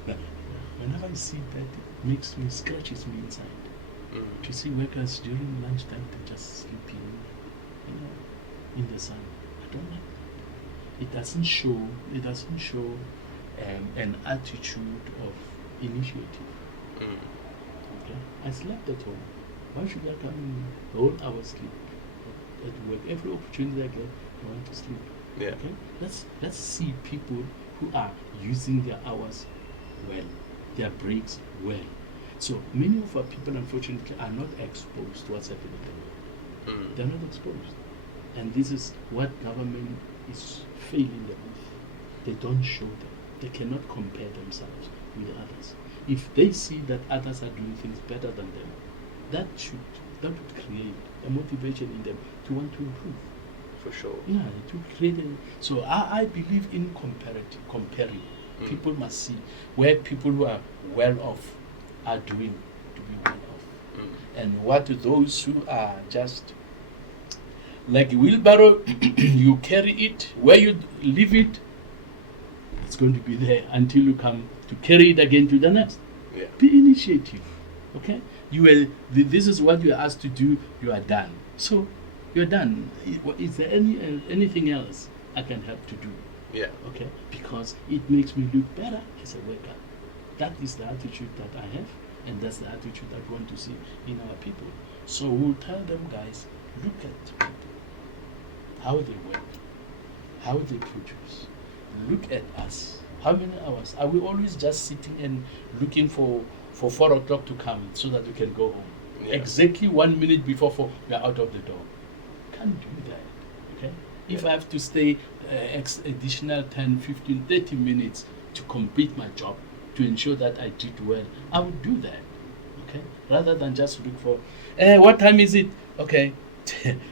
Whenever I see that, it scratches me inside. To see workers during lunchtime, they're just sleeping, in the sun. I don't like that. It doesn't show an attitude of initiative. Okay? I slept at home. Why should I come in the whole hour sleep at work? Every opportunity I get, I want to sleep. Yeah. Okay? Let's see people who are using their hours well, their breaks well. So many of our people, unfortunately, are not exposed to what's happening in the world. They're not exposed. And this is what government is failing them with. They don't show them. They cannot compare themselves with others. If they see that others are doing things better than them, that would create a motivation in them to want to improve. For sure. Yeah, to create so I believe in comparing. People must see where people who are well off are doing to be well off. And what those who are just like a wheelbarrow, you carry it, where you leave it, it's going to be there until you come to carry it again to the next. Yeah. Be initiative. Okay? This is what you are asked to do, you are done. So you're done. Is there anything else I can help to do? Yeah. Okay? Because it makes me look better as a worker. That is the attitude that I have, and that's the attitude that we want to see in our people. So we'll tell them, guys, look at people, how they work, how they produce. Look at us. How many hours? Are we always just sitting and looking for 4 o'clock to come so that we can go home? Yeah. Exactly 1 minute before 4, we are out of the door. Can't do that. Okay? Yeah. If I have to stay additional 10, 15, 30 minutes to complete my job, to ensure that I did well, I would do that. Okay? Rather than just look for, what time is it? Okay,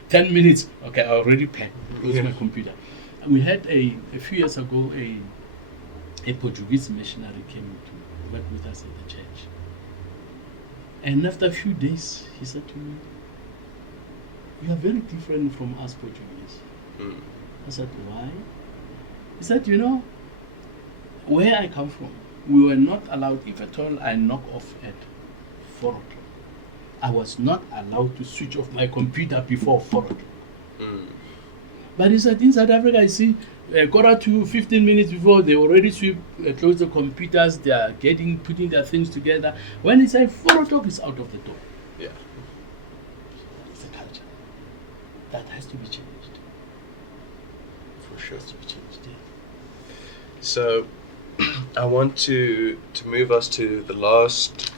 10 minutes. Okay, I already planned. Where's my computer? We had a few years ago, a Portuguese missionary came to work with us at the church. And after a few days, he said to me, "You are very different from us Portuguese." I said, "Why?" He said, where I come from, we were not allowed, if at all I knock off at 4 o'clock, I was not allowed to switch off my computer before 4 o'clock. But in South Africa, I see quarter to 15 minutes before they already close the computers, they are putting their things together. When it's 4 o'clock, it's out of the door. Yeah. It's a culture. That has to be changed. For sure. Has to be changed, yeah. So, I want to move us to the last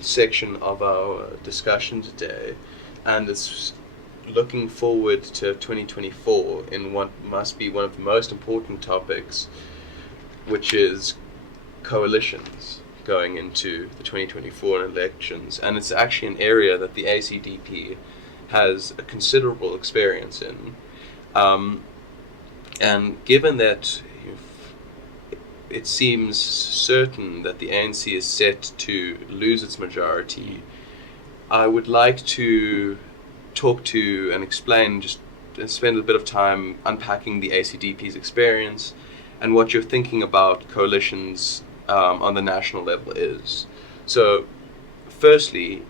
section of our discussion today, and it's looking forward to 2024 in what must be one of the most important topics, which is coalitions going into the 2024 elections. And it's actually an area that the ACDP has a considerable experience in. And given that it seems certain that the ANC is set to lose its majority, I would like to talk to and explain, just spend a bit of time unpacking the ACDP's experience and what you're thinking about coalitions on the national level is. So, firstly,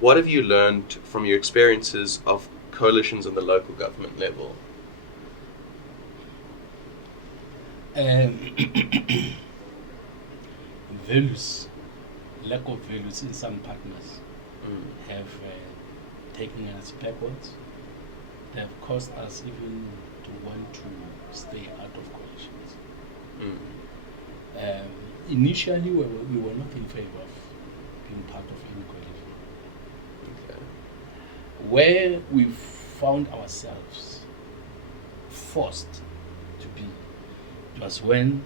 what have you learned from your experiences of coalitions on the local government level? Values, lack of values in some partners have taken us backwards. They have caused us even to want to stay out of coalitions. Initially, we were not in favor of being part of any coalition. Okay. Where we found ourselves forced to be, it was when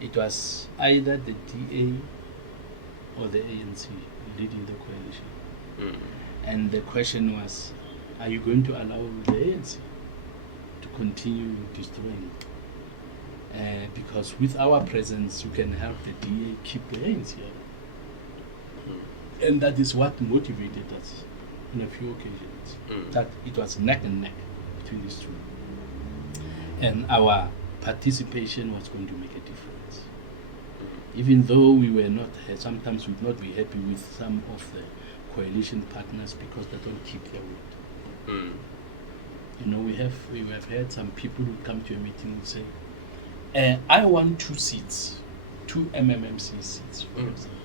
it was either the DA or the ANC leading the coalition. And the question was, are you going to allow the ANC to continue destroying? Because with our presence, you can help the DA keep the ANC. And that is what motivated us on a few occasions, that it was neck and neck between these two. And our participation was going to make a difference. Even though we were not, sometimes we would not be happy with some of the coalition partners because they don't keep their word. You know, we have had some people who come to a meeting and say, I want 2 seats, 2 MMMC seats, for example.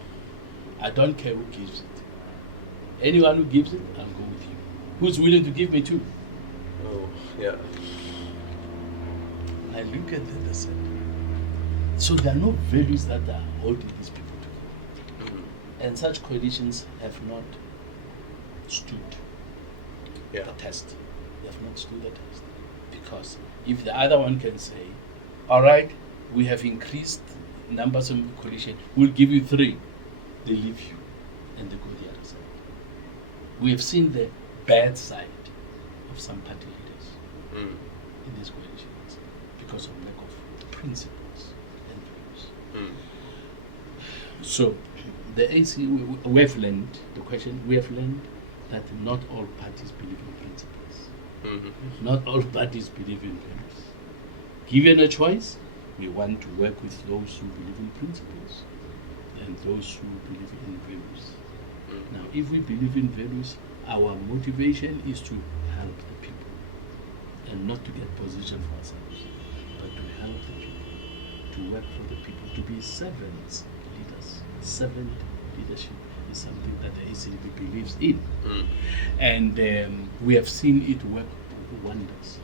I don't care who gives it. Anyone who gives it, I'll go with you. Who's willing to give me 2? Oh, yeah. I look at them and said, so there are no values that are holding these people together. And such coalitions have not stood the test. They have not stood the test. Because if the other one can say, all right, we have increased numbers of coalition, we'll give you 3. They leave you and they go the other side. We have seen the bad side of some party leaders in these coalitions because of lack of principles and values. So the AC, we have learned, we have learned that not all parties believe in principles. Not all parties believe in values. Given a choice, we want to work with those who believe in principles and those who believe in values. Now, if we believe in values, our motivation is to help the people and not to get position for ourselves, but to help the people, to work for the people, to be servants, leaders. Servant leadership is something that the ACDP believes in. And we have seen it work wonders,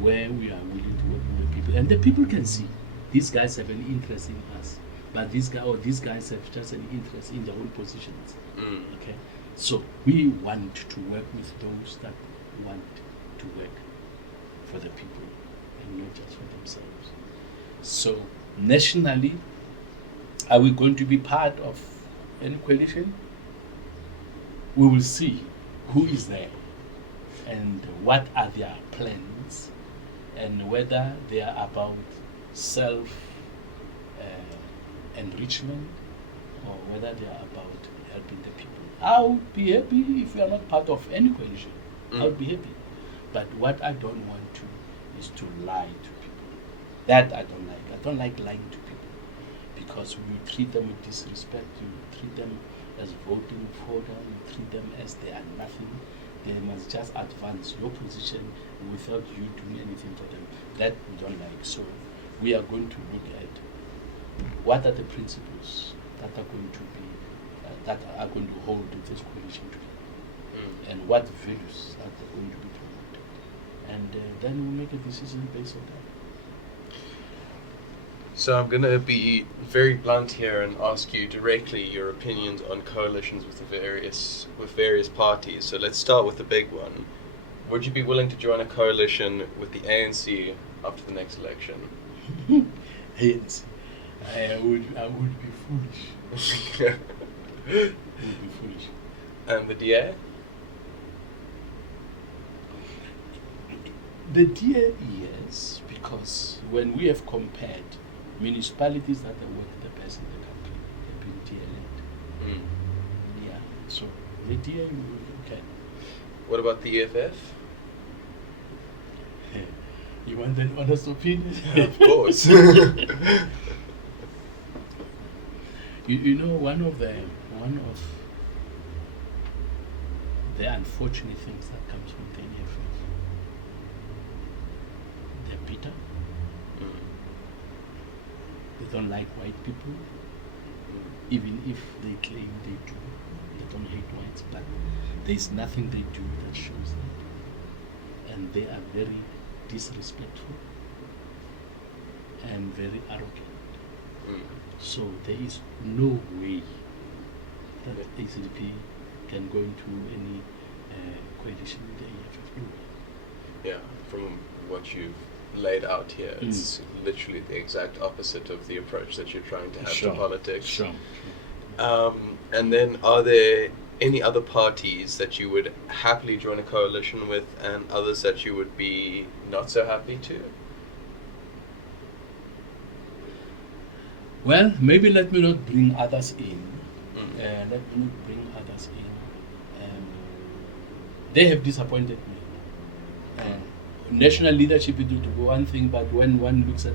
where we are willing to work with the people. And the people can see, these guys have an interest in us, but these guys have just an interest in their own positions. Okay, so we want to work with those that want to work for the people and not just for themselves. So nationally, are we going to be part of any coalition? We will see who is there and what are their plans and whether they are about self enrichment or whether they are about helping the people. I would be happy if we are not part of any coalition. I would be happy. But what I don't want to is to lie to people. That I don't like. I don't like lying to people because we treat them with disrespect. You treat them as voting for them. You treat them as they are nothing. They must just advance your position without you doing anything for them. That we don't like. So we are going to look at what are the principles that are going to be hold this coalition together, and what values are they going to be promoted, and then we'll make a decision based on that. So I'm going to be very blunt here and ask you directly your opinions on coalitions with various parties. So let's start with the big one. Would you be willing to join a coalition with the ANC after the next election? ANC. I would be foolish. Would be foolish. And the DA? The DA, yes, because when we have compared municipalities that have worked the best in the country, they've been DA-led. Yeah, so the DA you can. What about the EFF? You want an honest opinion? Of course. You know, one of the unfortunate things that comes from the EFF, they're bitter. They don't like white people, even if they claim they do. They don't hate whites, but there's nothing they do that shows that. And they are very disrespectful and very arrogant. So there is no way that ACDP can go into any coalition with the EFF. No way. Yeah, from what you've laid out here, it's literally the exact opposite of the approach that you're trying to have to politics. Sure. And then are there any other parties that you would happily join a coalition with and others that you would be not so happy to? Well, maybe let me not bring others in. Let me not bring others in. They have disappointed me. National leadership will do one thing, but when one looks at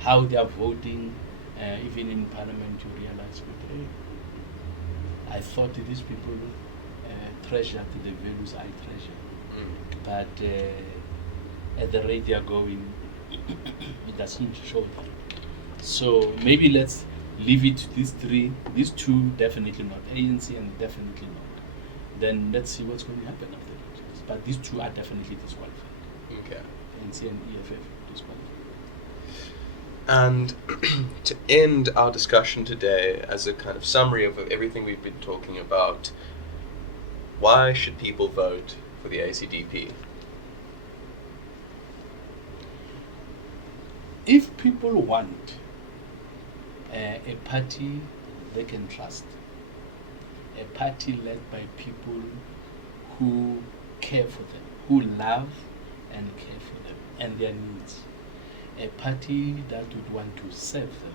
how they are voting, even in parliament, you realize, hey, I thought these people treasured the values I treasure. But at the rate they are going, it doesn't show that. So maybe let's leave it to these two definitely not, ANC and definitely not. Then let's see what's going to happen after elections. But these two are definitely disqualified. Okay. ANC and EFF disqualified. And to end our discussion today, as a kind of summary of everything we've been talking about, why should people vote for the ACDP? If people want a party they can trust, a party led by people who care for them, who love and care for them and their needs, a party that would want to serve them,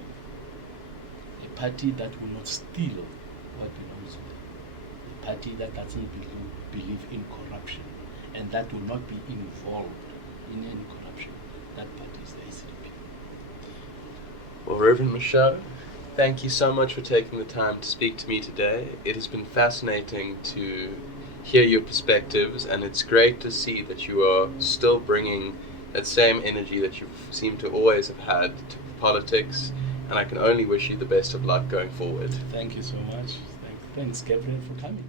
a party that will not steal what belongs to them, a party that doesn't believe in corruption and that will not be involved in any corruption, that party is the ACDP. Well, Reverend Meshoe, thank you so much for taking the time to speak to me today. It has been fascinating to hear your perspectives, and it's great to see that you are still bringing that same energy that you seem to always have had to politics, and I can only wish you the best of luck going forward. Thank you so much. Thanks, Gabriel, for coming.